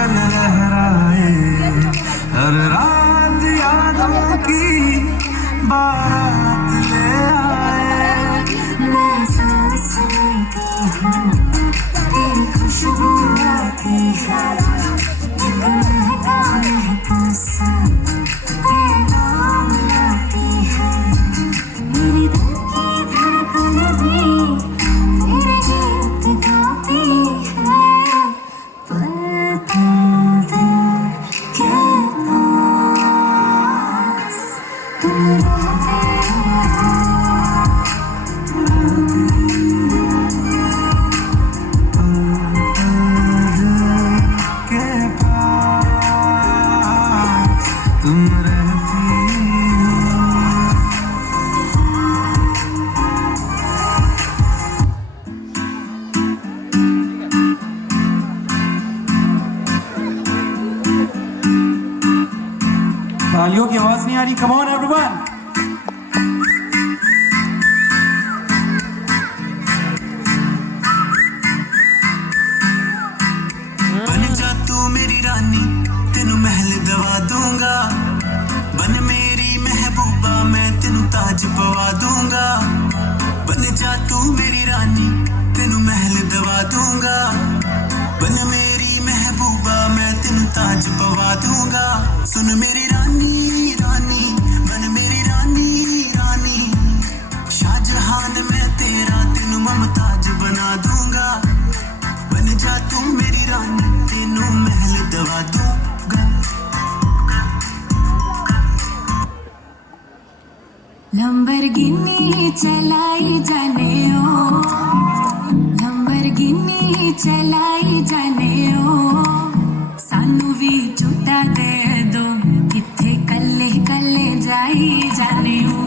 आंचल लहराए, हर रात यादों की बारात ले आए। मैं सांस लेती हूँ, तेरी खुशबू आती है, एक महका महका सा तेरा नाम लाती है। मेरे दिल की धड़कन भी तेरे गीत गाती है। पल पल दिल के पास तुम रहते हो। के पास तुम रहती हो। तालियों की आवाज नहीं आ रही। कम ऑन एवरीवन। बन जा तू मेरी रानी, तेनू महल दवा दूंगा। बन मेरी महबूबा, मैं तेनू ताज पवा दूंगा। बन जा तू मेरी रानी, तेनू महल दवा दूंगा। बन मेरी महबूबा, मैं तेनू ताज पवा दूंगा। सुन मेरी रानी रानी, बन मेरी रानी रानी। शाहजहान मैं तेरा, तेनू ममताज बना दूंगा। बन जा तू मेरी रानी, तेनू महल दवा दूंगा। लंबरगिनी चलाई जाने ओ, लंबरगिनी चलाई जाने ओ। सानू भी झूठा दे दो, किथे कल्ले कल्ले जाई जाने ओ।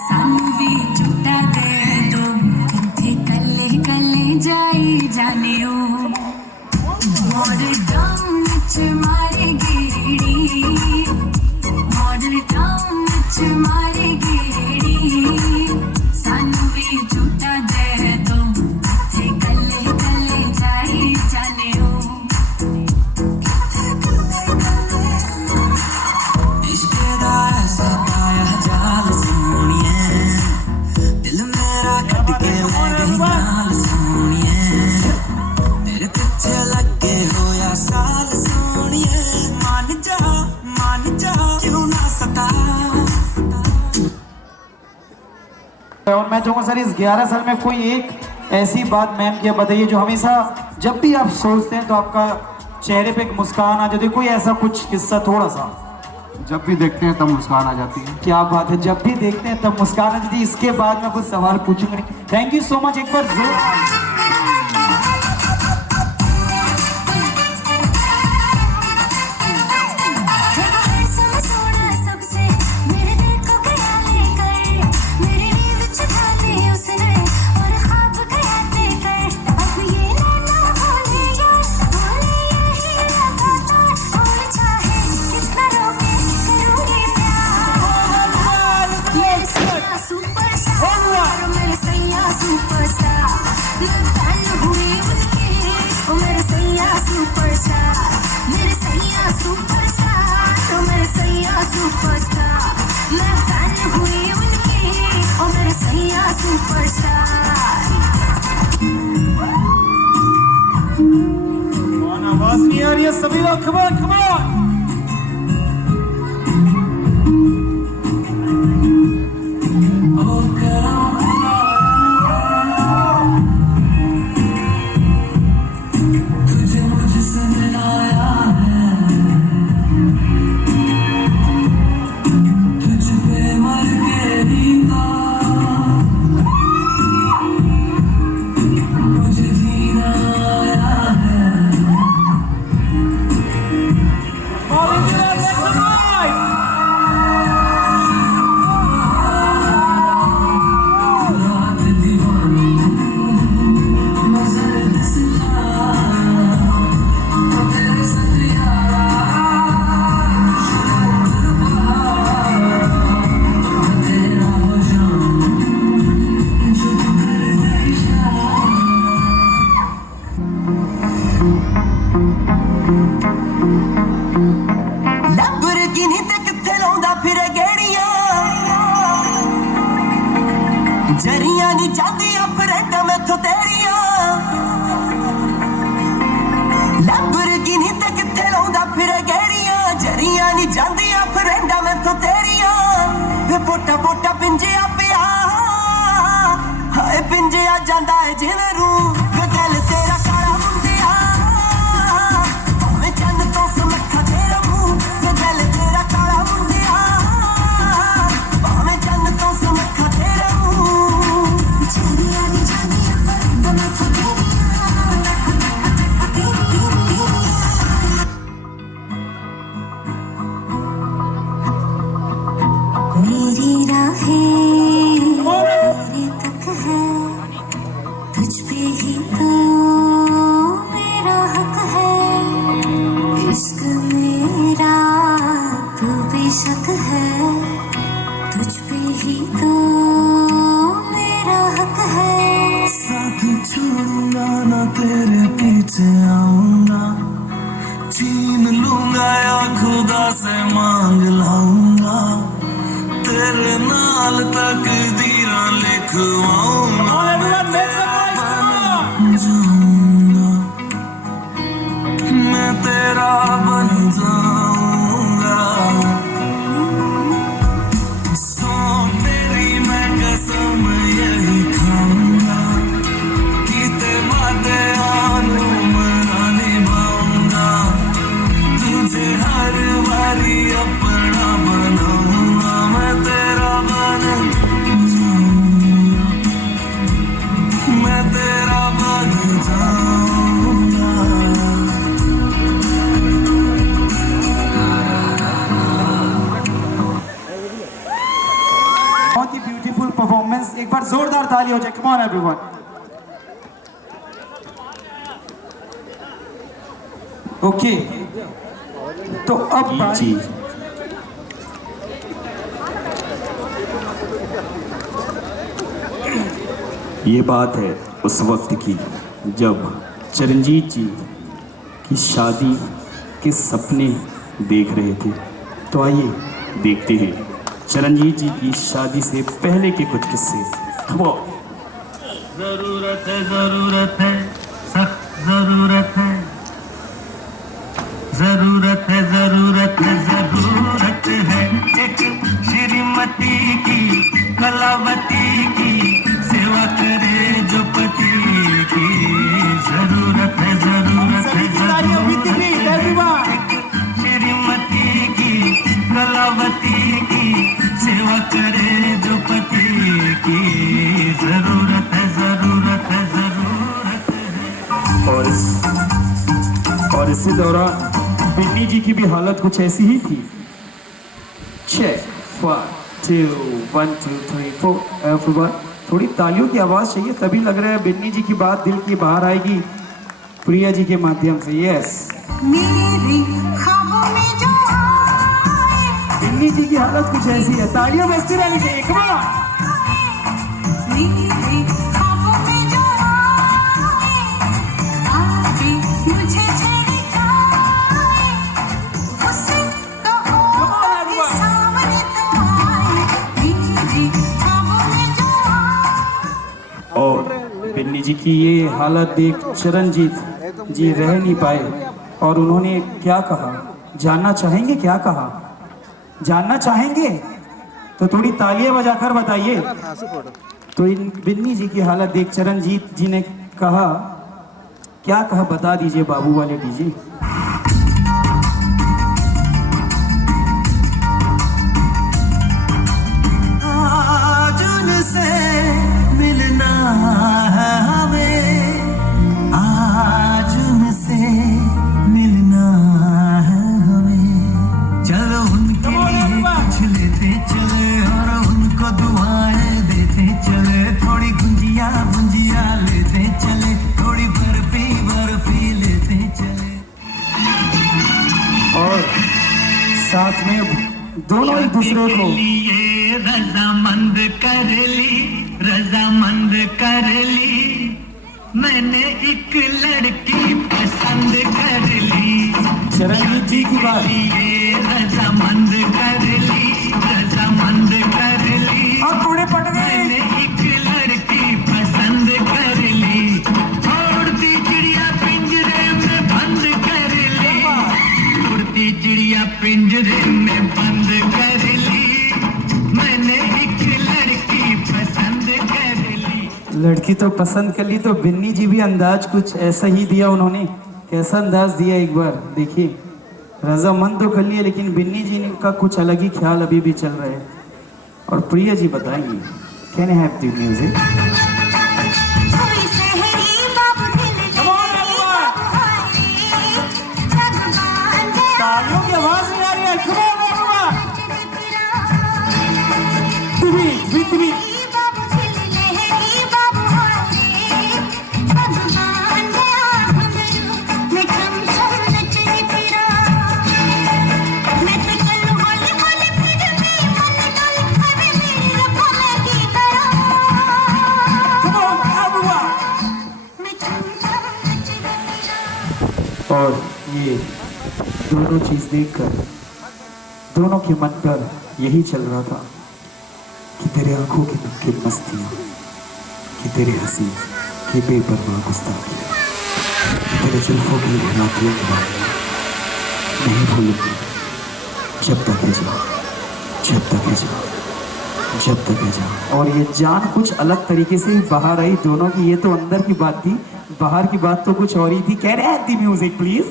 सानू भी झूठा दे दो, किथे कल्ले कल्ले जाई जाने ओ। मॉडल टाउन विच मारे गेड़ी, मॉडल टाउन विच मारे गेड़ी। सानू भी झूठा दे दो, किथे कल्ले कल्ले जाई जाने ओ। इश्क़ दा ऐसा पाया जाल सोनिए, दिल मेरा कट के ले गई नाल सोनिए। तेरे पीछे लगे होया साल सोनिए। मान जा क्यों ना सता। और मैं चाहूंगा सर इस 11 साल में कोई एक ऐसी बात मैम की आप बताइए जो हमेशा जब भी आप सोचते हैं तो आपका चेहरे पे एक मुस्कान आ जाती है। कोई ऐसा कुछ किस्सा थोड़ा सा। जब भी देखते हैं तब मुस्कान आ जाती है। क्या बात है, जब भी देखते हैं तब मुस्कान आ जाती है। इसके बाद मैं कुछ सवाल पूछूंगा नहीं। Thank you so much. एक बार जोर। सोना सबसे मेरे दिल को गया लेकर, मेरी नींद चुराने उसने और ख्वाब गया देकर। अब ये नैना बोले यार, बोले यही लगातार, और चाहे कितना रोके करूंगी प्यार। मेरे सैया सुपरस्टार, मेरे सैया सुपरस्टार। मैं फैन हुई उनकी, ओ मेरे सैया सुपरस्टार। मेरे सैया सुपरस्टार, ओ मेरे सैया सुपरस्टार। मैं फैन हुई उनकी, ओ मेरे सैया सुपरस्टार। आवाज नहीं आ रही है सभी लोग। Come on come on. तुझे मुझसे मिलाया है, तुझ पे मर के जीता। मुझे जीना आया है, लैम्बोर्गिनी ते किथे लाउंदा फिरे गेड़ियां जरियां नी जांदियां फ्रेंडां मैथों तेरियां लैम्बोर्गिनी ते किथे लाउंदा फिरे गेड़ियां जरियां नी जांदियां फ्रेंडां मैथों तेरियां वे पोटा पोटा पिंजिया पिया हाय पिंजिया जांदा है जिवें रूह वे दिल तेरा काला मुंडिया भावें चंद तो समखा तेरा मुंह वे दिल तेरा काला मुंडिया भावें चंद तो समखा तेरा मुंह चलिया नी जानिया पर मैं तो मेरी राहें मेरे तक है तुझ पे ही तो मेरा हक है इश्क मेरा तू बेशक है तुझ पे ही तो मेरा हक है साथ छोड़ूंगा ना तेरे पीछे आऊंगा छीन लूंगा या खुदा से मांग लाऊंगा तेरे नाल तकदीरां लिखवाऊंगा जाऊंगा मैं तेरा बन जाऊंगा सो तेरी मैं कसम यही खाऊंगा कीते वादे आनू मना निभाऊंगा तुझे हर बारी अपना बनाऊंगा मैं तेरा बन जाऊंगा मैं तेरा बन जाऊंगा बहुत ही ब्यूटीफुल परफॉर्मेंस एक बार जोरदार ताली हो जाए कम ऑन एवरीवन ओके तो अब जी ये बात है उस वक्त की जब चिरंजीत जी की शादी के सपने देख रहे थे। तो आइए देखते हैं चिरंजीत जी की शादी से पहले के कुछ किस्से। जरूरत है सख्त जरूरत है एक श्रीमती की कलावती की सेवा करे जो पति की जरूरत है श्रीमती की कलावती की सेवा करे जो पति की जरूरत है और इसी दौरान बिन्नी जी की भी हालत कुछ ऐसी ही थी। चेक 1 2 1 2 3 4 एवरीवन थोड़ी तालियों की आवाज चाहिए तभी लग रहा है बिन्नी जी की बात दिल की बाहर आएगी प्रिया जी के माध्यम से। यस मेरे ख्वाबों में जो आए बिन्नी जी की हालत कुछ ऐसी है तालियां बजती रहनी चाहिए कम ऑन मेरे ख्वाबों में जो आए मुझे छेड़े जाए उससे कहो कि सामने तो आए मेरे ख्वाबों में जो और बिन्नी जी की ये हालत देख चिरंजीत जी रह नहीं पाए और उन्होंने क्या कहा जानना चाहेंगे क्या कहा जानना चाहेंगे तो थोड़ी तालियां बजाकर बताइए। तो इन बिन्नी जी की हालत देख चिरंजीत जी ने कहा क्या कहा बता दीजिए बाबू वाले डीजे। आज उनसे मिलना है हमें आज उनसे मिलना है हमें चलो उनके लिए कुछ लेते चले और उनको दुआएं देते चले थोड़ी गुंजिया लेते चले थोड़ी बर्फी लेते चले और साथ में दोनों एक दूसरे को रजामंद कर ली मैंने एक लड़की पसंद कर ली चरणजीत जी की बात। रजामंद कर ली, रजामंद कर ली। अब पूरे पट गए। मैंने एक लड़की पसंद कर ली, उड़ती चिड़िया पिंजरे में बंद कर ली, उड़ती चिड़िया पिंजरे में बंद कर ली। मैंने एक लड़की पसंद कर ली। लड़की तो पसंद कर ली, तो बिन्नी जी भी अंदाज कुछ ऐसा ही दिया उन्होंने। कैसा अंदाज दिया एक बार देखिए। रजामंद तो कर लिए, लेकिन बिन्नी जी का कुछ अलग ही ख्याल अभी भी चल रहा है। और प्रिया जी बताएंगी, can I have the music? कोई शहरी बाबू दिल दे तालियों की आवाज नहीं आ रही है। Come on, everyone. With me. बाबू दिल लहरी बाबू हारे भगवान दे हमरू मैं छम छम नचनी फिरा मैं तो चलूं होले होले फिर भी मन डोले अरे मेरे भोले की तरह Come on, everyone. मैं छम छम नचनी फिरा। और ये दोनों चीज देखकर दोनों के मन पर यही चल रहा था कि तेरे आंखों की नमकीन मस्तियाँ, कि तेरे हंसी की बेपरवाह गुस्ताखी, कि तेरे जुल्फों की लहराती अंगड़ाइयाँ नहीं भूलूंगी जब तक है जाओ, जब तक है जाओ, जब तक है जाओ। और ये जान कुछ अलग तरीके से ही बाहर आई दोनों की। ये तो अंदर की बात थी, बाहर की बात तो कुछ और ही थी। कह रहे हैं दी म्यूजिक प्लीज।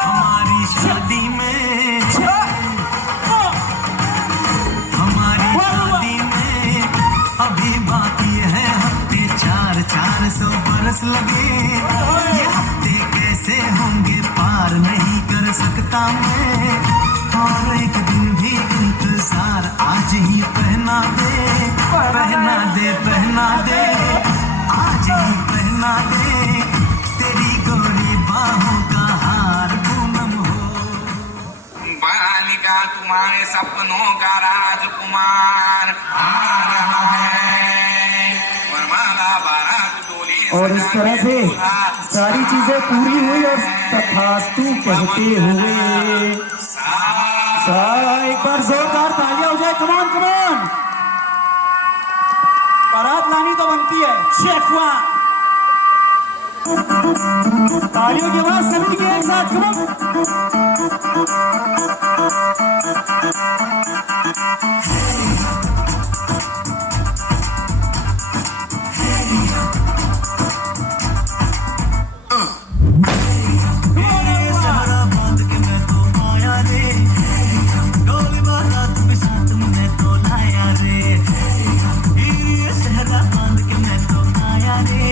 हमारी शादी में, हमारी शादी में अभी बाकी है हफ्ते 400 बरस लगे। ये हफ्ते कैसे होंगे पार नहीं कर सकता मैं, और एक दिन भी इंतजार आज ही पहना दे, पहना दे, पहना दे, आज ही पहना दे। तेरी गोरी बाहों का हार पूनम हो। बालिका तुम्हारे सपनों का राजकुमार आ रहा है। वरमाला बारात डोली और इस तरह से सारी चीजें पूरी हुई और तथास्तु कहते हुए एक बार जोरदार तालियां हो जाए। कमान कमान, बारात लानी तो बनती है। शेखवा तालियों की आवाज सभी के एक साथ। कमान सहरा बांध के मैं तो आया रे, डोली बारात भी साथ में मैं तो लाया रे। ये सहरा बांध के मैं तो आया रे,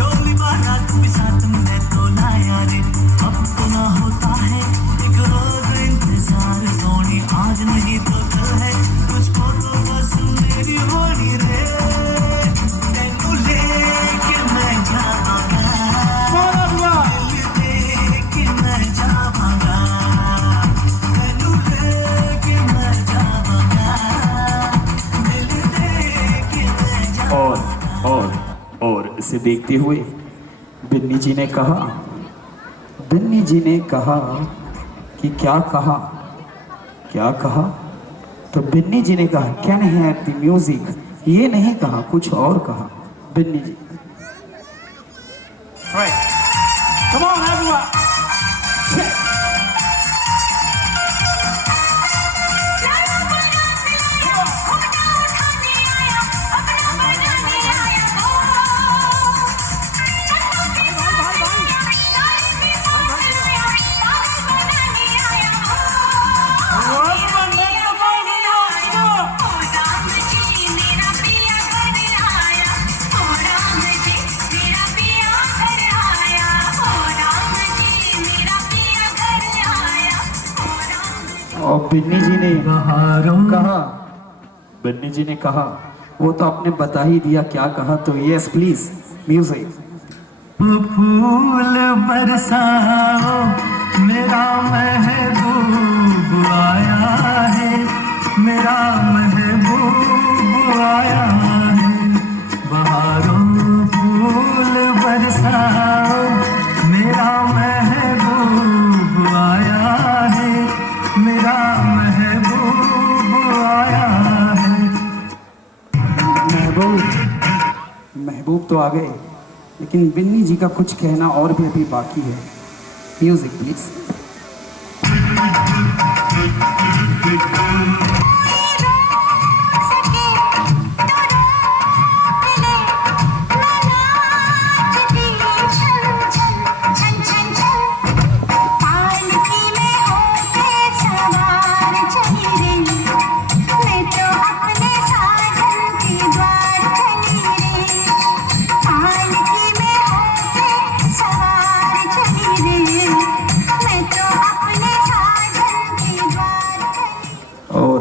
डोली बारात भी साथ में मैं तो लाया रे। अब तो ना होता है एक रोज इंतजार सोनी, आज नहीं तो कल है, तुझको तो बस मेरी होली रे। तेनू लेके मैं जाऊंगा, लेके मैं जाऊंगा, तेनू लेके मैं जाऊंगा, दिल लेके मैं जाऊंगा। और इसे देखते हुए बिन्नी जी ने कहा, बिन्नी जी ने कहा कि क्या कहा, क्या कहा? तो बिन्नी जी ने कहा can I have the music. ये नहीं कहा, कुछ और कहा बिन्नी जी। Come on, everyone. और बिन्नी जी ने कहा, बिन्नी जी ने कहा, वो तो आपने बता ही दिया क्या कहा। तो यस प्लीज म्यूजिक। फूल बरसाओ मेरा महबूब आया है, मेरा महबूब आया है। बहार महबूब तो आ गए, लेकिन बिन्नी जी का कुछ कहना और भी अभी बाकी है। Music please. और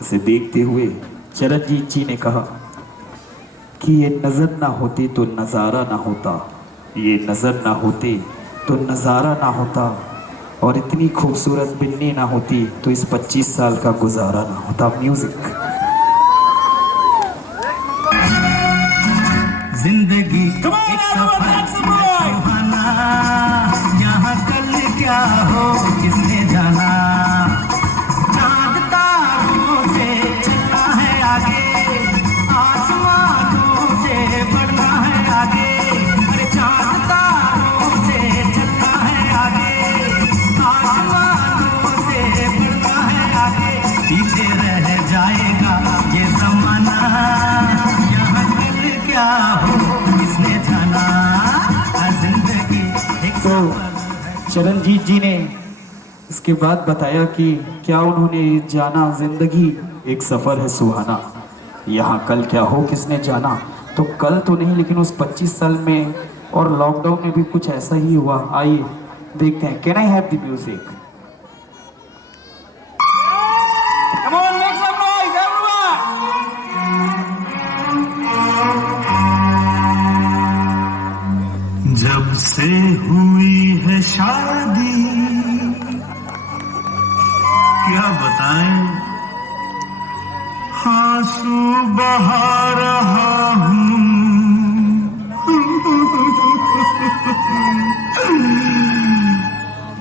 उसे देखते हुए चरणजीत जी ने कहा कि ये नज़र ना होती तो नज़ारा ना होता, ये नज़र ना होती तो नज़ारा ना होता, और इतनी खूबसूरत बिन्नी ना होती तो इस 25 साल का गुजारा ना होता। म्यूजिक। जिंदगी एक सफर सुहाना, यहाँ कल क्या हो किसने जाना। चांद तारों से चलना है आगे, आसमानों से बढ़ना है आगे। अरे चांद तारों से चलना है आगे, आसमानों से बढ़ना है आगे। पीछे रह जाएगा ये ज़माना, यहाँ कल क्या हो किसने जाना। जिंदगी एक तो चरणजीत जी ने इसके बाद बताया कि क्या उन्होंने जाना जिंदगी एक सफ़र है सुहाना, यहाँ कल क्या हो किसने जाना। तो कल तो नहीं, लेकिन उस 25 साल में और लॉकडाउन में भी कुछ ऐसा ही हुआ। आइए देखते हैं। Can I have the music? Come on, make some noise everyone. जब से हुई है शादी, क्या बताएं आंसू बहा रहा हूँ।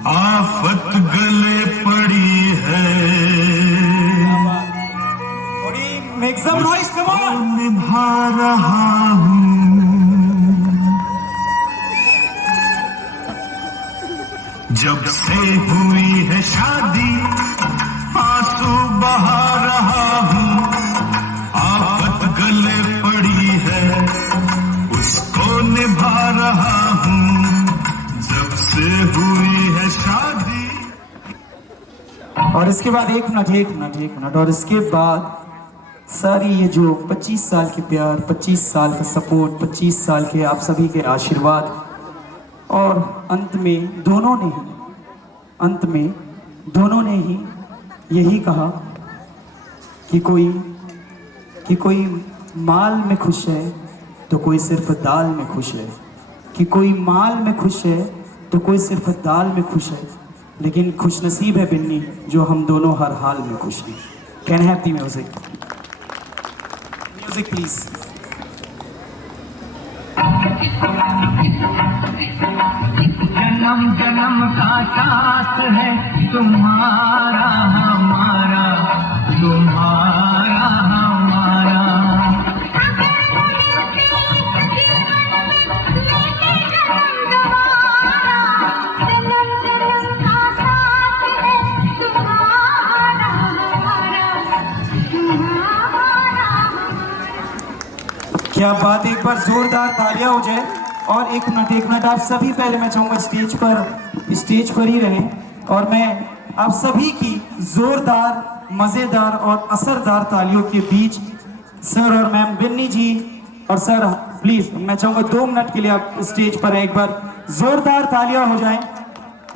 आफत गले पड़ी है, make some noise, come on. निभा रहा हूँ। जब से हुई है शादी, आंसू बहा रहा हूँ। आफत गले पड़ी है, उसको निभा रहा हूँ। जब से हुई है शादी। और इसके बाद एक मिनट और इसके बाद सारी ये जो 25 साल के प्यार, 25 साल का सपोर्ट, 25 साल के आप सभी के आशीर्वाद, और अंत में दोनों ने ही यही कहा कि कोई माल में खुश है तो कोई सिर्फ दाल में खुश है, कि कोई माल में खुश है तो कोई सिर्फ दाल में खुश है, लेकिन खुशनसीब है बिन्नी जो हम दोनों हर हाल में खुश हैं। Can have the music? Music please. जन्म जन्म का साथ है तुम्हारा हमारा, तुम्हारा हमारा। क्या बात, एक बार जोरदार तालियां हो जाए। और एक मिनट आप सभी, पहले मैं चाहूँगा स्टेज पर ही रहें, और मैं आप सभी की जोरदार, मज़ेदार और असरदार तालियों के बीच सर और मैम बिन्नी जी और सर, प्लीज़ मैं चाहूँगा 2 मिनट के लिए आप स्टेज पर हैं। एक बार जोरदार तालियां हो जाएं।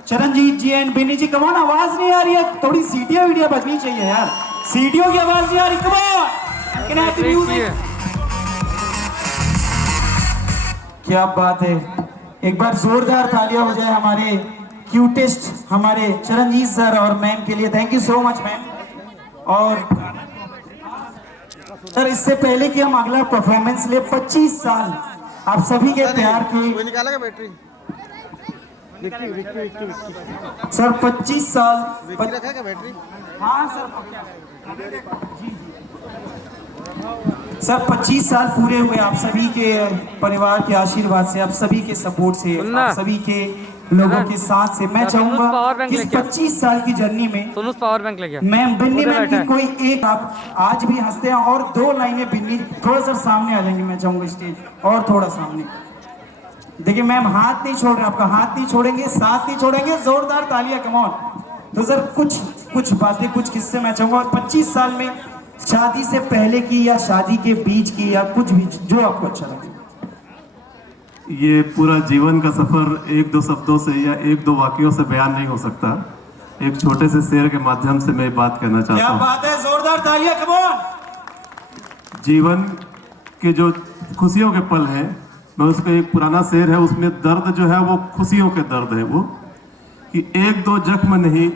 चरणजीत जी एंड बिन्नी जी, कमान, आवाज़ नहीं आ रही है, थोड़ी सीटियाँ वीडियो बजनी चाहिए यार, सीटियों की आवाज़ नहीं आ रही। कमान, कैन हैव द म्यूजिक? क्या बात है, एक बार जोरदार तालियां हो जाए हमारे क्यूटेस्ट, हमारे चरणजीत सर और मैम के लिए। Thank you so much ma'am. और सर, इससे पहले कि हम अगला परफॉर्मेंस ले, 25 साल आप सभी के प्यार की, निकालेगा बैटरी सर 25 साल रखा क्या बैटरी? हाँ सर, सर 25 साल पूरे हुए आप सभी के परिवार के आशीर्वाद से, आप सभी के सपोर्ट से, आप सभी के लोगों के साथ से मैं चाहूंगा कि इस 25 साल की जर्नी में सुनुस पावर बैंक लेके मैं बिन्नी मैम की कोई एक आप आज भी हंसते हैं और 2 लाइनें बिन्नी थोड़ा सा सामने आ जाएंगे, मैं चाहूंगा स्टेज और थोड़ा सामने। देखिए मैम हाथ नहीं छोड़ रहे, आपका हाथ नहीं छोड़ेंगे, साथ नहीं छोड़ेंगे, जोरदार तालियां कम ऑन। तो सर कुछ बातें, कुछ किस्से मैं चाहूंगा 25 साल में शादी से पहले की या शादी के बीच की या कुछ भी जो आपको अच्छा लगे। ये पूरा जीवन का सफर 1-2 शब्दों से या 1-2 वाक्यों से बयान नहीं हो सकता। एक छोटे से शेर के माध्यम से मैं बात करना चाहता क्या हूँ। बात है, जोरदार तालियां कम ऑन। जीवन के जो खुशियों के पल हैं, मैं उसका एक पुराना शेर है, उसमें दर्द जो है वो खुशियों के दर्द है, वो कि 1-2 जख्म नहीं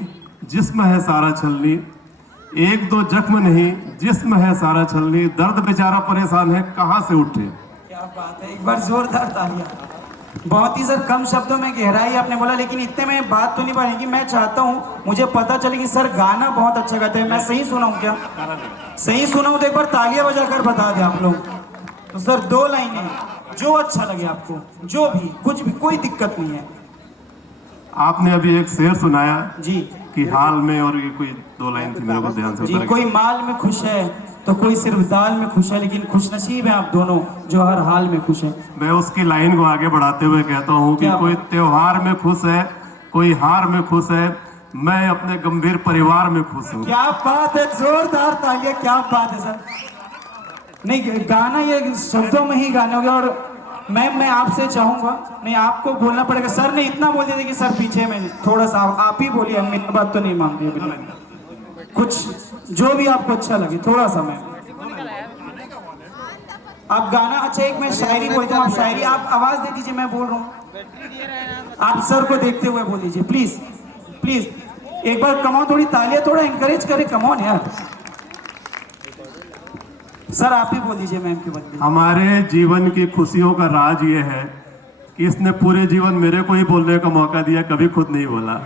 जिस्म है सारा छलनी, 1-2 जख्म नहीं जिस्म है सारा छलनी, दर्द बेचारा परेशान है कहाँ से उठे। क्या बात है, एक बार जोरदार तालियां। बहुत ही सर कम शब्दों में गहराई आपने बोला, लेकिन इतने में बात तो नहीं बनेगी। मैं चाहता हूँ, मुझे पता चले कि सर गाना बहुत अच्छा गाते हैं, मैं सही सुना हूँ क्या? सही सुना हूँ तो एक बार तालियां बजाकर बता दें आप लोग। तो सर 2 लाइनें जो अच्छा लगे आपको, जो भी कुछ भी, कोई दिक्कत नहीं है। आपने अभी एक शेर सुनाया जी कि हाल में, और ये कोई 2 लाइन थी मेरे को ध्यान से जी, उतर कोई माल में खुश है तो कोई सिर्फ दाल में खुश है, लेकिन खुशनसीब है आप दोनों जो हर हाल में खुश है। मैं उसकी लाइन को आगे बढ़ाते हुए कहता हूँ कि कोई त्योहार में खुश है, कोई हार में खुश है, मैं अपने गंभीर परिवार में खुश हूँ। क्या बात है, जोरदार तालियां, क्या बात है सर। नहीं गाना ये शब्दों में ही गाने होगा। और मैम मैं आपसे चाहूंगा, नहीं आपको बोलना पड़ेगा। सर ने इतना बोल दिया था कि सर पीछे में थोड़ा सा आप ही बोलिए, हम मेरी बात तो नहीं मान रही। कुछ जो भी आपको अच्छा लगे थोड़ा सा। मैं आप गाना, अच्छा एक मैं शायरी बोलता हूँ, आप शायरी आप आवाज दे दीजिए, मैं बोल रहा हूँ, आप सर को देखते हुए बोल दीजिए प्लीज प्लीज। एक बार कमाओ, थोड़ी तालियां, थोड़ा इंकरेज करे, कमाओ यार। सर आप ही बोल दीजिए मैम के बदले। हमारे जीवन की खुशियों का राज ये है कि इसने पूरे जीवन मेरे को ही बोलने का मौका दिया, कभी खुद नहीं बोला।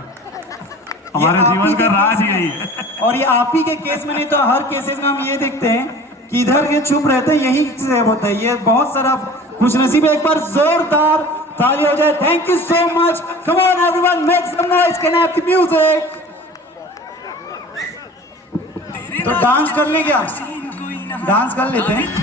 हमारे जीवन का राज यही है। और ये आप ही के केस में नहीं तो हर केसेस में हम ये देखते हैं कि इधर ये चुप रहते हैं, यही से होता है। ये बहुत सारा खुशनसीब है। एक बार जोरदार ताली हो जाए। Thank you so much. Come on everyone, make some noise, connect the music. तो डांस कर ले क्या? डांस कर लेते हैं।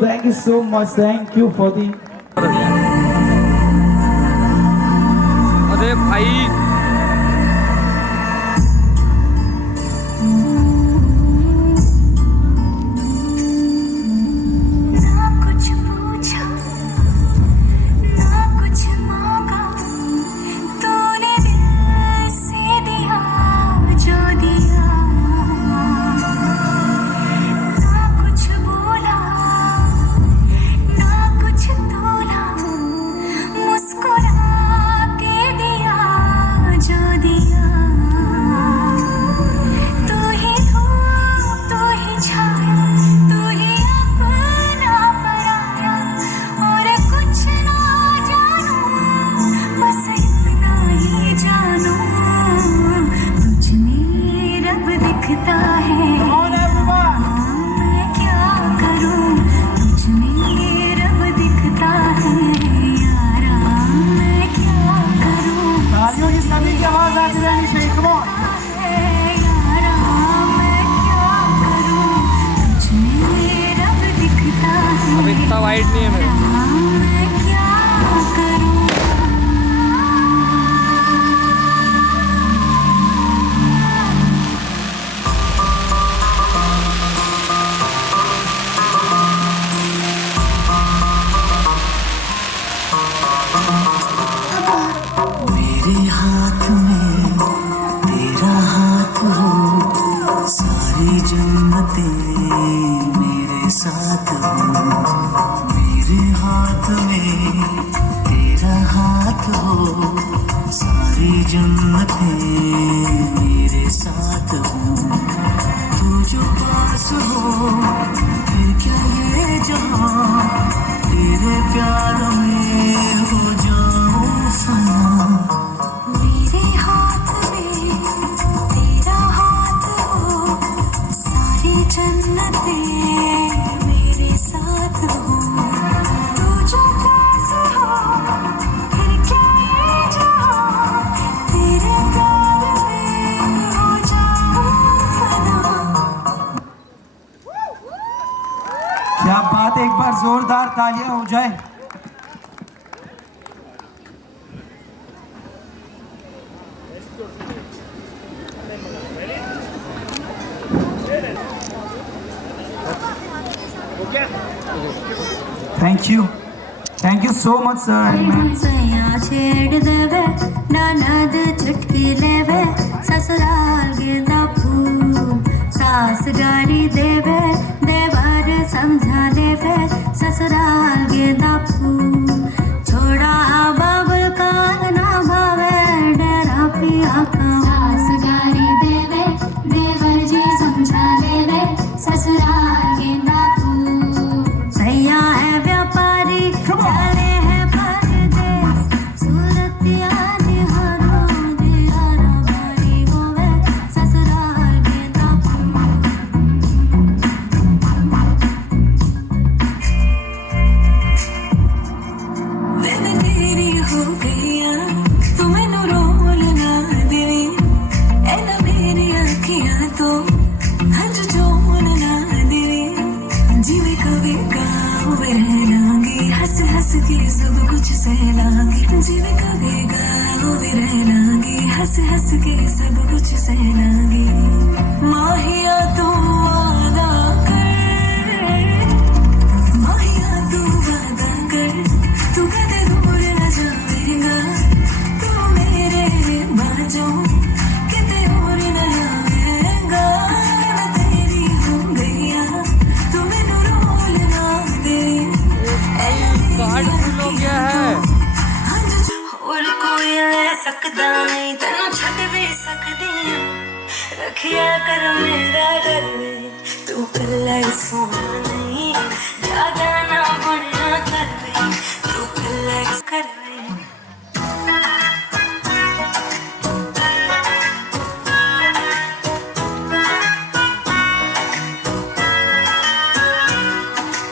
Thank you so much. Thank you for the. अरे भाई ना कुछ पूछा ना कुछ मांगा, तूने दिल से दिया जो दिया। ना कुछ बोला ना कुछ तोला, मुस्कुरा के दिया जो दिया। तू ही धूप तू ही छाया, तू ही अपना पराया, और कुछ ना जानू, बस इतना ही जानू, तुझ में रब दिखता है। मैं क्या करूं, तुझ में रब दिखता है यारा, मैं क्या करूं। तालियों की सभी की आवाज आती रहनी चाहिए। Come on. यारा मैं क्या करूं, तुझ में रब दिखता है। अब इतना वाइड नहीं है मेरा। मैं क्या करूं। सारी जन्नतें मेरे साथ हो, मेरे हाथ में तेरा हाथ हो, सारी जन्नतें मेरे साथ हो, तू जो पास हो फिर क्या ये जहां, तेरे प्यार में हो जाऊं फना। मेरे हाथ में तेरा हाथ हो, सारी जन्नतें मेरे साथ हो, तू जो पास हो फिर क्या ये जहां, तेरे प्यार में हो जाऊं फना। क्या बात है, एक बार जोरदार तालियां हो जाए। Thank you so much sir. सैया छेड़ देवे ननद चुटकी लेवे, ससुराल गेंदा फूल सास गारी देवे, देवर समझा लेवे ससुराल गेंदा फूल, छोड़ा बाबुल का ना भावे डेरा पिया का, सास गारी देवे देवर जी समझा लेवे ससुराल गेंदा फूल, सैया है व्यापारी चले हैं परदेस, सूरतिया निहारो दियारा बारी होवे ससुराल गेंदा फूल। मैं तेरी हो गईया तू मैनू रोल ना देवी, ऐ ना मेरी अखियां तो हंझ चोल ना देवी, जिवे कभी गाँव रह लांगी हंस हंस के सब कुछ सह लांगी, जिवे कभी गाँव रह लांगी हंस हंस के सब कुछ सह लांगी, माहिया तू वादा कर, माहिया तू वादा कर, तू कदे दूर न जाएगा, तू मेरे बाजों किते और न जाएगा, मैं तेरी हो गईया तू मैनू रोल ना दे, कार्ड फुल हो गया है। और कोई ले सकदा नहीं तेनू छड्ड भी सकदी हां, रखिया कर मेरा डर वे तू कल्ला ही सोना नहीं, ज्यादा ना बनया कर वे तू कल्ला ही कर वे।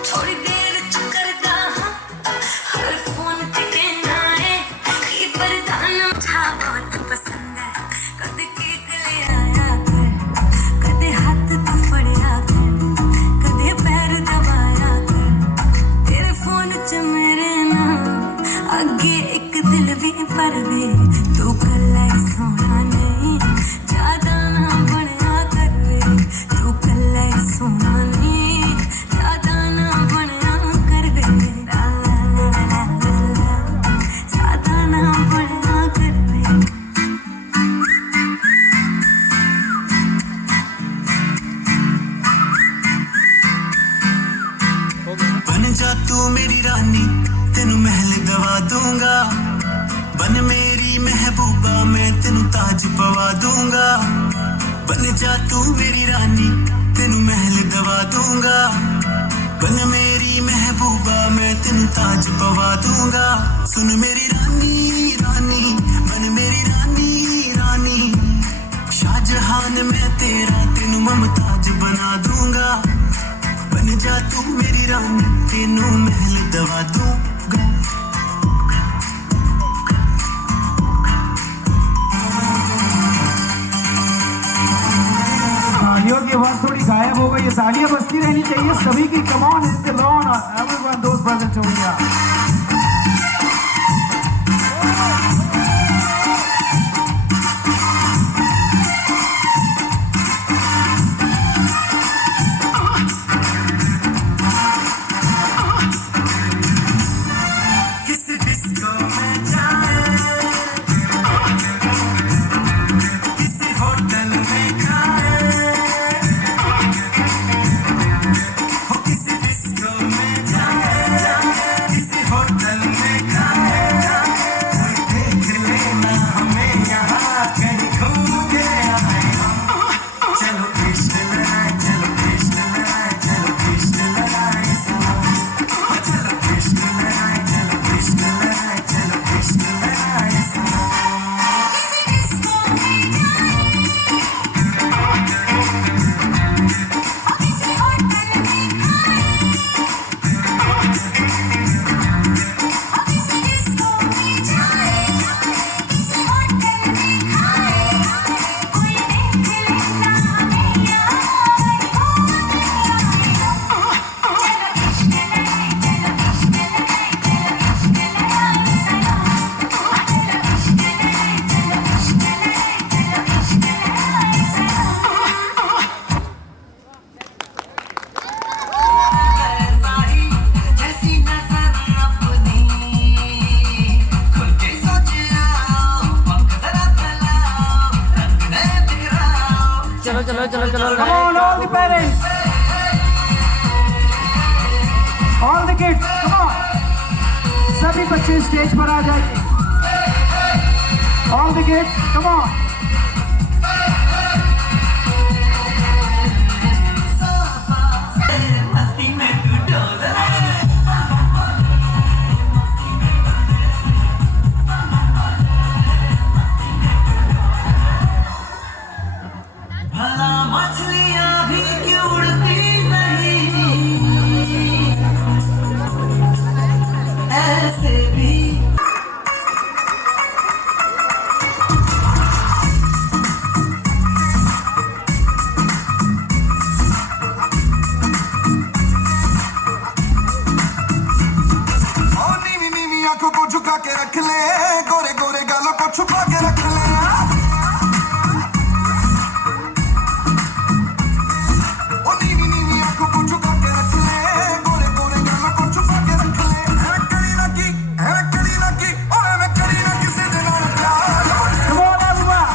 थोड़ी देर च करदा हां हर फोन ते कहना है कि बरदान उठा बहुत पसंद है, कदे केक ले आया कर, कदे हाथ तू फड़िया कर, कदे पैर दबाया कर, तेरे फोन च मेरे नाम अगे एक दिल भी पर वे तू कल्ला ही सोना नहीं, ज्यादा ना बनया कर वे तू कल्ला ही सोना नहीं, ज्यादा ना बनया कर वे ला ला ला ला ला ला, ज्यादा ना बनया कर वे। बन जा तू मेरी रानी तेनू महल दवा दूंगा, बन मेरी महबूबा मैं तेनू ताज पवा दूंगा, बन जा तू मेरी रानी तेनू महल दवा दूंगा, बन मेरी महबूबा मैं तेनू ताज पवा दूंगा, सुन मेरी रानी रानी बन मेरी रानी रानी, शाहजहान मैं तेरा तेनू मुमताज बना दूंगा, बन जा तू मेरी रानी तेनू महल दवा दूंगा। तालियों की आवाज थोड़ी गायब हो गई है, तालियां बजती रहनी चाहिए सभी की। Come on is the lawn everyone दोस्त ब्रदर्स हो गया। किस डिस्को में जाए, किसी होटल में खाए, चलो चलो Come on, all the parents, all the kids, come on. सभी बच्चे स्टेज पर आ जाइए. All the kids, come on. भला मछलियां भी क्यों उड़ती नहीं ऐसे भी नीवी नीवी आंखों को झुका के रख ले, गोरे गोरे गालों को छुपा के रख ले. ओ नीवी नीवी आंखों को झुका के रख ले, गोरे गोरे गालों को छुपा के रख ले. है करी ना की, ओए मैं करी ना किसी दे नाल प्यार. Come on, everyone.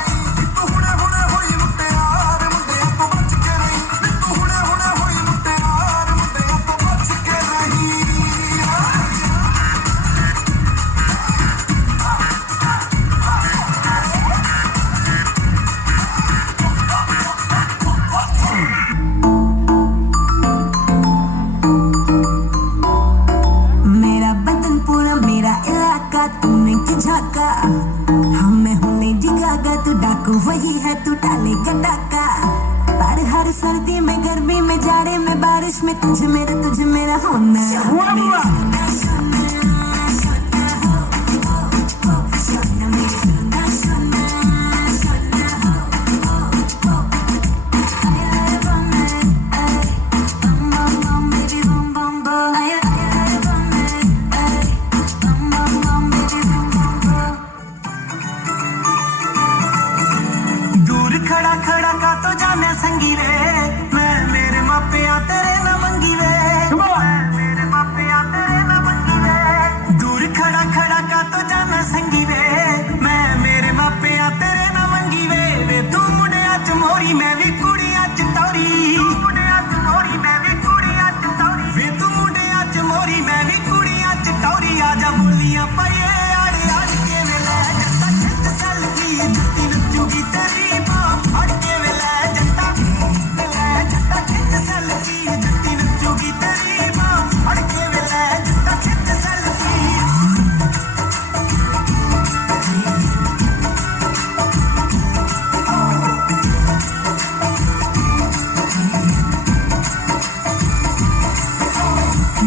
तू हुणे हुणे होई लुटेयार, मुंडियां तो बच के रही. तू हुणे हुणे होई लुटेयार, मुंडियां तो बच के रही. मेरा बदन पूरा मेरा इलाका, तूने की झाका. हमें होने डिगागा, तू डाकू वही है, तू डालेगा डाका. पर हर सर्दी में गर्मी में जाड़े में बारिश में तुझ मेरा होना. दूर खड़ा खड़ा का तो जाने संगी वे, मैं मेरे मापिया तेरे ना मंगी वे. मैं मेरे मापिया तेरे ना मंगी वे. दूर खड़ा खड़ा का तो जाने संगी वे, मैं मेरे मापिया तेरे ना मंगी वे. वे तू मुंडे अच मोरी, मैं भी कुड़ी अच तौरी. मुंडे अच मोरी, मैं भी कुड़ी अच तौरी. वे तू मुंडे अच मोरी, मैं भी कुड़ी अच तौरी. आजा बोलियां पाए आड़े आड़ के वेले जट्टा खिंच सेल्फी जट्टी नचूगी तेरी बाह फड़ के वेले जट्टा खिंच सेल्फी जट्टी नचूगी तेरी बाह फड़ के वेले जट्टा खिंच सेल्फी.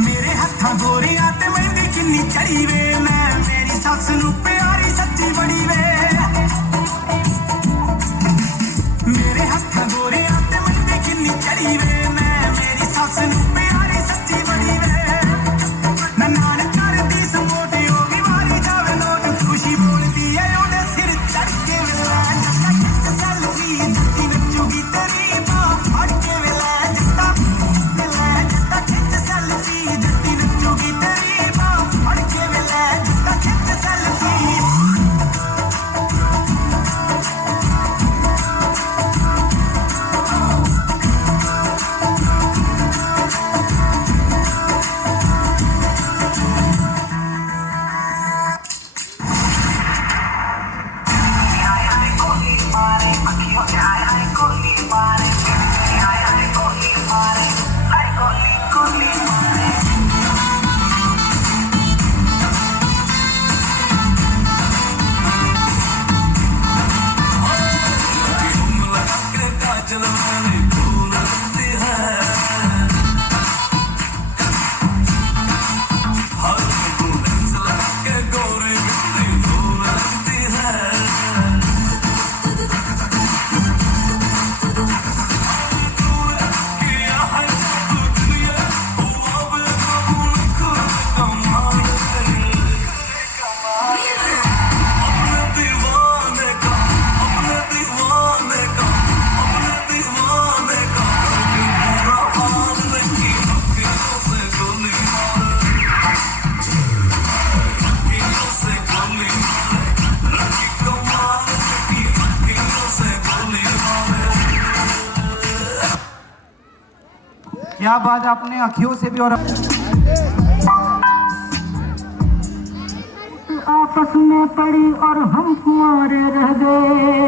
मेरे हत्थां गोरियां ते मेहंदी किन्नी चढ़ी वे, मैं मेरी सस नूं प्यारी सच्ची बड़ी वे. मेरे हत्थां गोरियां ते मेहंदी किन्नी चढ़ी वे, मैं मेरी सस नूं प्यारी सच्ची बड़ी वे. मैं नान करदी सपोर्ट ओ भी मारी जावे नोट, खुशी बोलदी ऐ ओदे सिर चढ़ के वेला जट्टा खिंच सेल्फी जट्टी नचूगी तेरी बाह फड़ के वेला जट्टा खिंच सेल्फी जट्टी नचूगी तेरी बाह फड़ के वेला जट्टा खिंच सेल्फी. क्या बात है, अपने अखियों से भी और आपस में पड़ी और हम कुंवारे रह गए,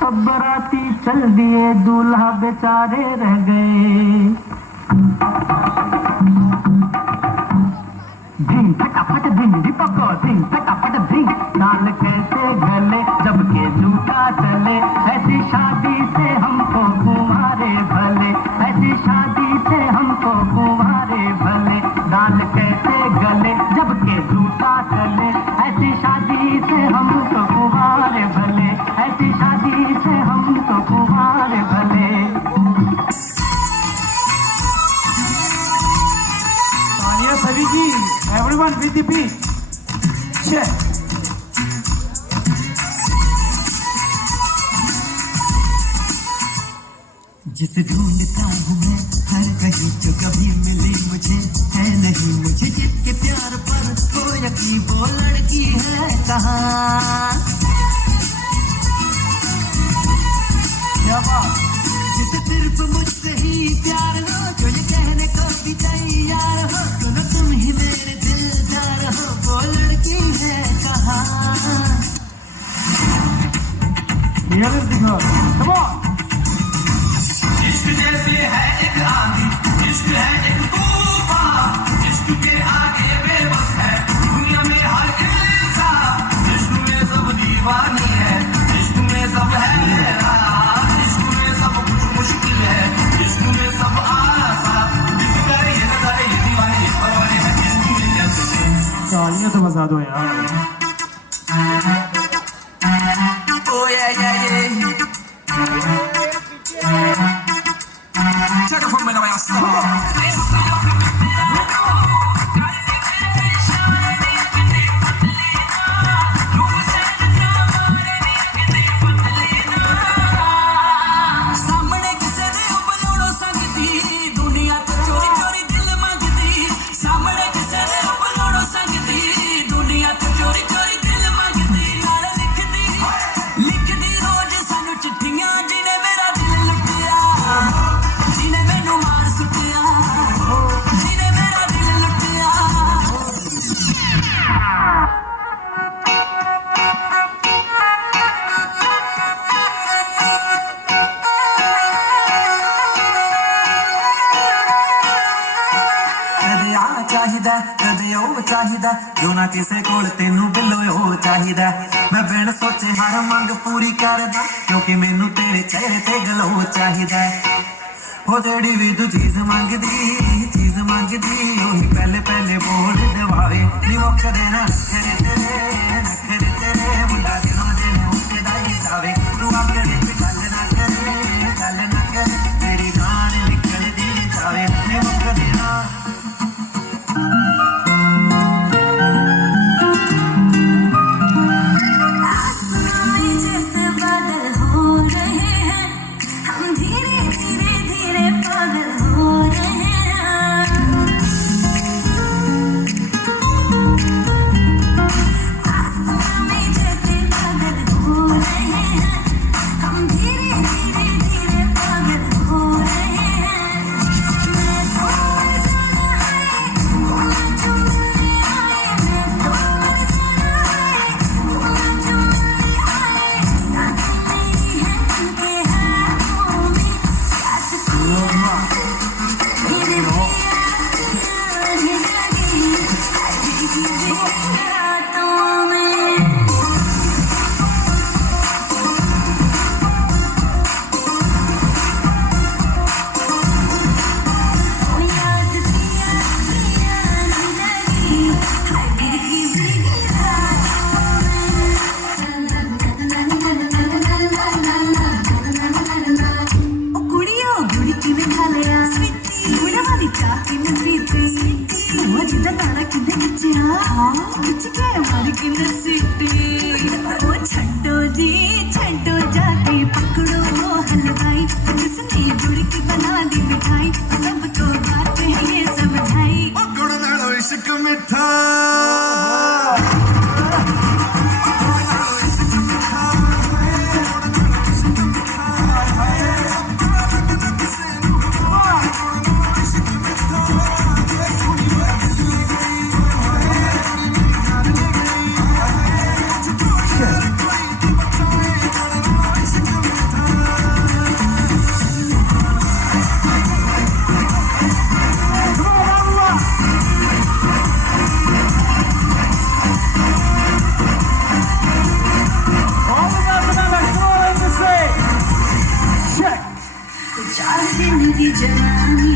सब बराती चल दिए, दूल्हा बेचारे रह गए। धिंग फटाफट धिंग पको धिंग फटाफट धिंग, ताल कैसे गले जब के झूठा चले, ऐसी शादी से हमको कुंवारे भले, ऐसी शादी से हमको कुंवारे भले, दाल कैसे गले जब के झूठा चले, ऐसी शादी से हमको कुंवारे भले, ऐसी शादी से हमको कुंवारे भले। तालियां सभी की, एवरीवन विद द बीट। जिसे ढूंढता हूँ मैं हर कहीं, जो कभी मिली मुझे है नहीं, मुझे जिसके प्यार पर हो यकीन, वो लड़की है कहाँ। क्या बात, जिसे सिर्फ मुझसे ही प्यार हो, जो ये कहने को भी तैयार हो, सुनो तुम ही मेरे दिलदार हो, वो लड़की है कहाँ। Here is the girl. Come on. इश्क जैसे है एक आंधी, इश्क है एक तूफान, इश्क के आगे बेबस है दुनिया में हर इंसान, इश्क में सब दीवानी है, इश्क में सब हैरान, इश्क में सब कुछ मुश्किल है, इश्क में सब आसान, इश्क करे ये नजारे ये दीवाने ये परवाने हैं, इश्क में कैसे। तालियां तो बजा दो यार। Oh yeah yeah yeah. Take it from me now, I start. सामने किसे दे बलोड़ो संगती, दुनिया तो चोरी चोरी दिल मंगती, सामने किसे दे बलोड़ो संगती, दुनिया तो चोरी चोरी दिल मंगती, नाल लिखदी रोज सानू चिट्ठियां, जिने मेरा दिल लुटिया, जिने मैनू मार सुटिया, जिने मेरा दिल लुटिया। कदे आ चाहिदा कदे ओ चाहिदा, जो ना किसे कोल तेनू बिलो ओ चाहिदा, मैं बिन सोचे हर मंग पूरी करदा, क्योंकि मैनू तेरे चेहरे ते गलो चाहिदा। हो जेड़ी भी तू चीज मंगदी ओही पहले पहले बोल दवावे, नी मुकदे ना नखरे तेरे मुंडा दिनों दिन उठे दाई जावे, तू आकड़े पे गल ना करे, तेरी गान निकल दी जावे, नी मुकदे ना। आसमां जैसे बादल हो रहे हैं, हम धीरे धीरे धीरे पागल हो रहे हैं। आसमां जैसे बादल हो रहे हैं, हम धीरे धीरे धीरे पागल हो रहे हैं। मैं तो मर जाना है, बोला जो मिलने आए, मैं तो मर जाना है, बोला जो मिलने आए, सांसें मेरी हैं उनके हाथों में, साथ पिया धीरे धीरे रातों में। ओ याद पिया पिया नहीं लगी, हाय भीगी भीगी रातों में। ओ कुड़ियो गुड़ी किने खालिया, गुड़ा वाली चाह किने पीती, वो जिदा तारा किने खिंचिया, खिंच के मारी किने सीटी। ओ छड्डो जी छड्डो जाके पकड़ो वो हलवाई, जिसने गुड़ की बना दी मिठाई, सबको बात है ये समझाई। ओ गुड़ नालो इश्क मिठा, चार दिन की जवानी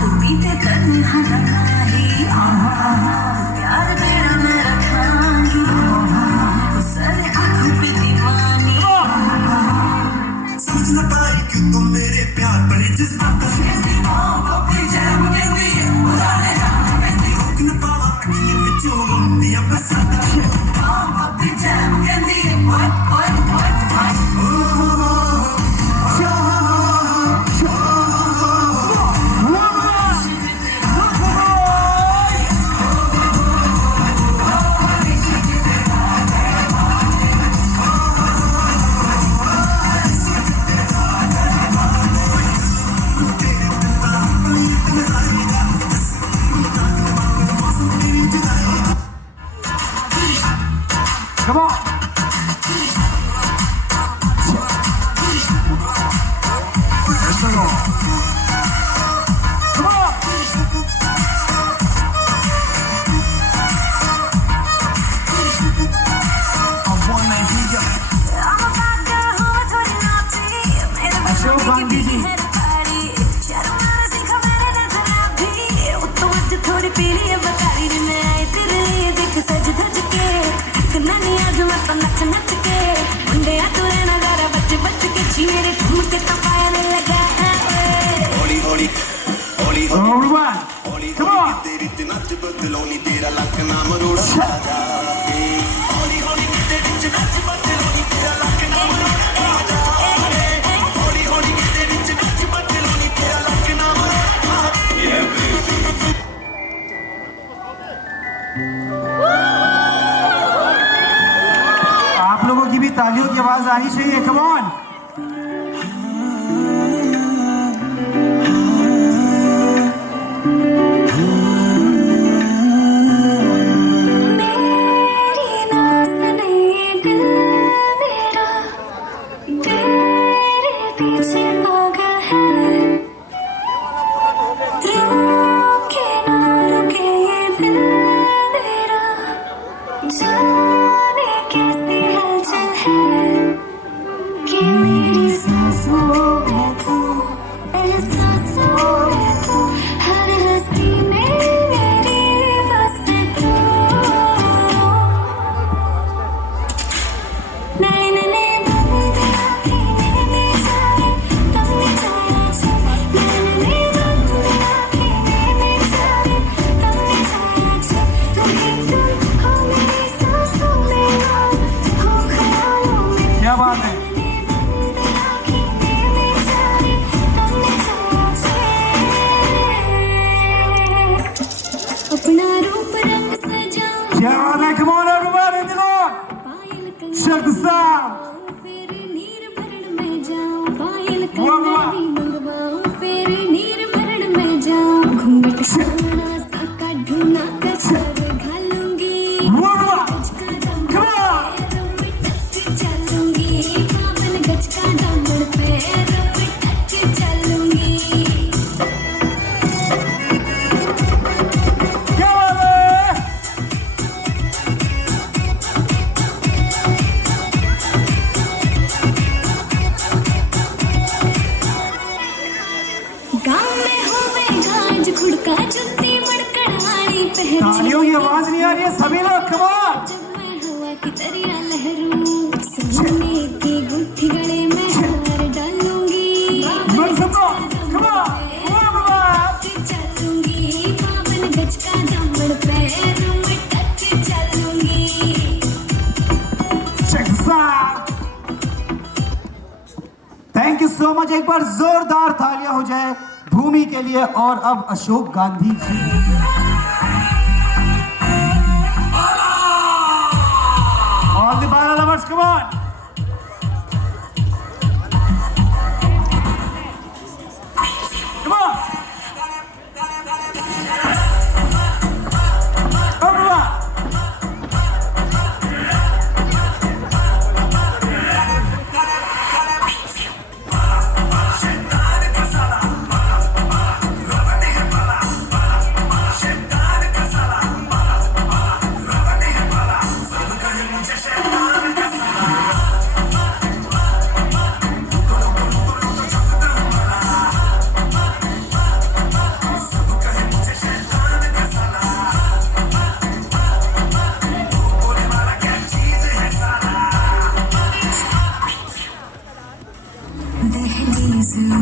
तू बीते तन्हा तन्हाई प्यार तेरा मैं रखांगी सारे आंखों पे दीवानी समझ न पाई कि तुम मेरे प्यार पर जज्बात रोक न पावा अखियों विचों रोंदियां बरसातां Come on. Come on. Ashok Gandhi ji थोड़ी पीली बताई मैं आई तेरे लिए देख सज धज के नानी आज मैं तो नच नच के मुंडे तू रहना जरा बच बच के ची मेरे ठुमके तो पायल लगा हौली हौली हौली Everyone, come on. तेरी नच बदलोनी तेरा लक नाम रोड़ा राजा हौली हौली तेरे नच बदलोनी तेरा लक नाम रोड़ा राजा हौली हौली तेरे नच बदलोनी तेरा लक नाम रोड़ा राजा आप लोगों की भी तालियों की आवाज आनी चाहिए. Come on. मेरी नाज़ नहीं दिल मेरा तेरे पीछे पागल है रुके ना रुके ये दिल मेरा जाने कैसी हलचल है कि मेरी सांसों में तू एहसासों में तू हर हंसी में मेरी बस तू नैन ने बंद आँखें मैंने जाए तुमने जाया छे नैन ने बंद आँखें मैंने जाए तुमने जाया छे तुम हो मेरी सांसों में हो ख्यालों में क्या बात है. अपना रूप रंग सजाऊं क्या बात है. Come on, everyone in the Lord. Payal Check this out. फिर नीर भरण में जाऊं पायल वाह, वाह. कंगन भी मंगवाऊं फिर नीर भरण में जाऊं घूंघट सोना सा का ढूना कसर घालूंगी Wow. गज का Come दामन on. पैरों में टच चलूंगी पावन गज का दामन पैरों में टच चलूंगी क्या बात है. गाँव में होवे गाज खुड़का जुत्ती मड़कड़ानी पहन तालियों की आवाज नहीं आ रही है. सभी लोग come on. जब मैं हवा की तरिया लहरूं सोने की गुत्थी गले में हार डालूंगी मन सबको. Come on. Everyone. चलूंगी पावन गज का दामन पैरों में टच चलूंगी Check this out. Thank you so much. एक बार जोरदार तालियां हो जाए भूमि के लिए. और अब Ashok Gandhi ji. All the Bala lovers, come on. Come on. Everyone.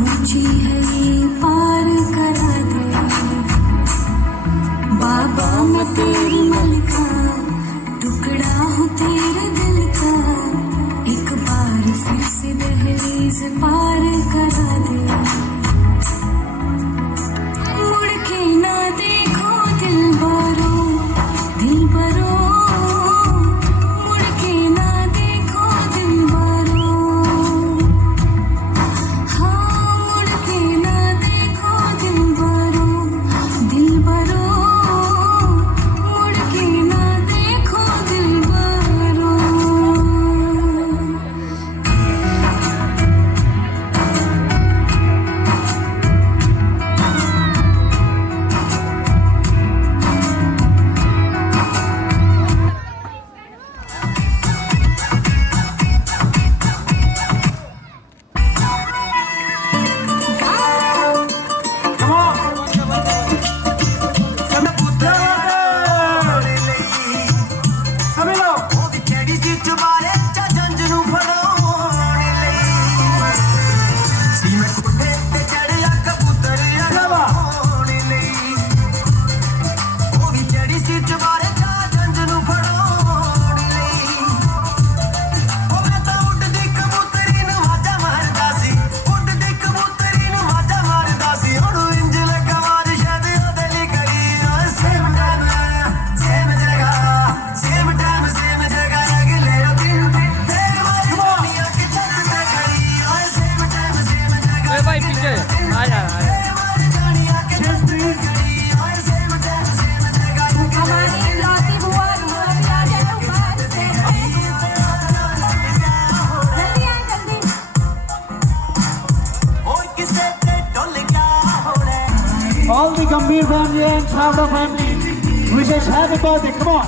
ऊंची है ये पार करा दे बाबा मैं तेरी मलका टुकड़ा हूँ तेरे दिल का एक बार फिर से दहलीज पार करा दे मुड़ के ना देखो दिल बरो मुड़ के ना देखो दिल बरो हाँ मुड़ के ना देखो दिल बरो मुड़ के ना देखो दिल बरो भाई पीछे आ जा All the Gambhir family and Chhavda family wishes happy birthday. Come on.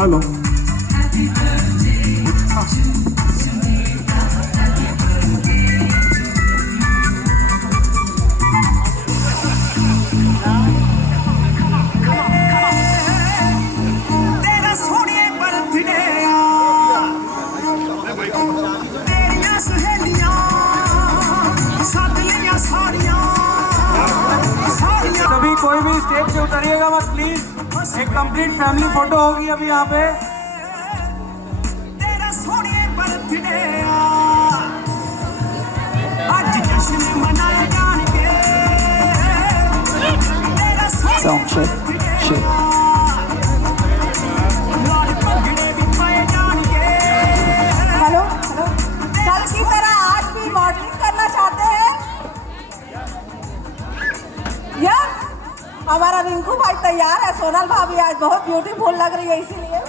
Hello तेरा सोनिए बर्थडे तेरिया सहेलियां साथ लिया सारियां कभी कोई भी स्टेज से उतरिएगा मत प्लीज। एक कंप्लीट फैमिली फोटो होगी अभी यहाँ पे। तेरा सोनिए बर्थडे आज जश्न मनाए जाएंगे तेरा Sound check. Check. Hello hello कल की तरह आज भी मॉडलिंग करना चाहते हैं? यस हमारा रिंकू भाई तैयार है। सोनल भाभी आज बहुत ब्यूटीफुल लग रही है इसीलिए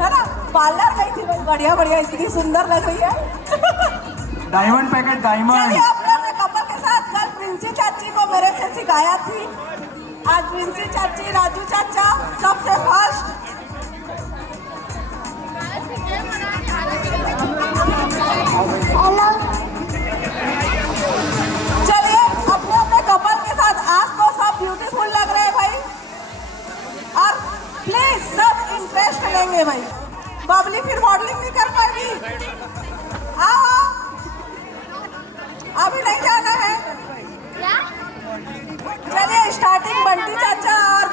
है ना। पार्लर गई थी भाई बढ़िया बढ़िया इतनी सुंदर लग रही है। Diamond packet diamond. चलिए प्रिंसी चाची को मेरे से शिकायत थी। आज प्रिंसी चाची, राजू चाचा सबसे फर्स्ट। चलिए अपने अपने कपल के साथ, आज तो सब ब्यूटीफुल लग रहे हैं भाई, और प्लीज सब इंटरेस्ट लेंगे भाई। बबली फिर मॉडलिंग नहीं कर पाएगी, आओ अभी नहीं जाना है। चलिए स्टार्टिंग बंटी चाचा और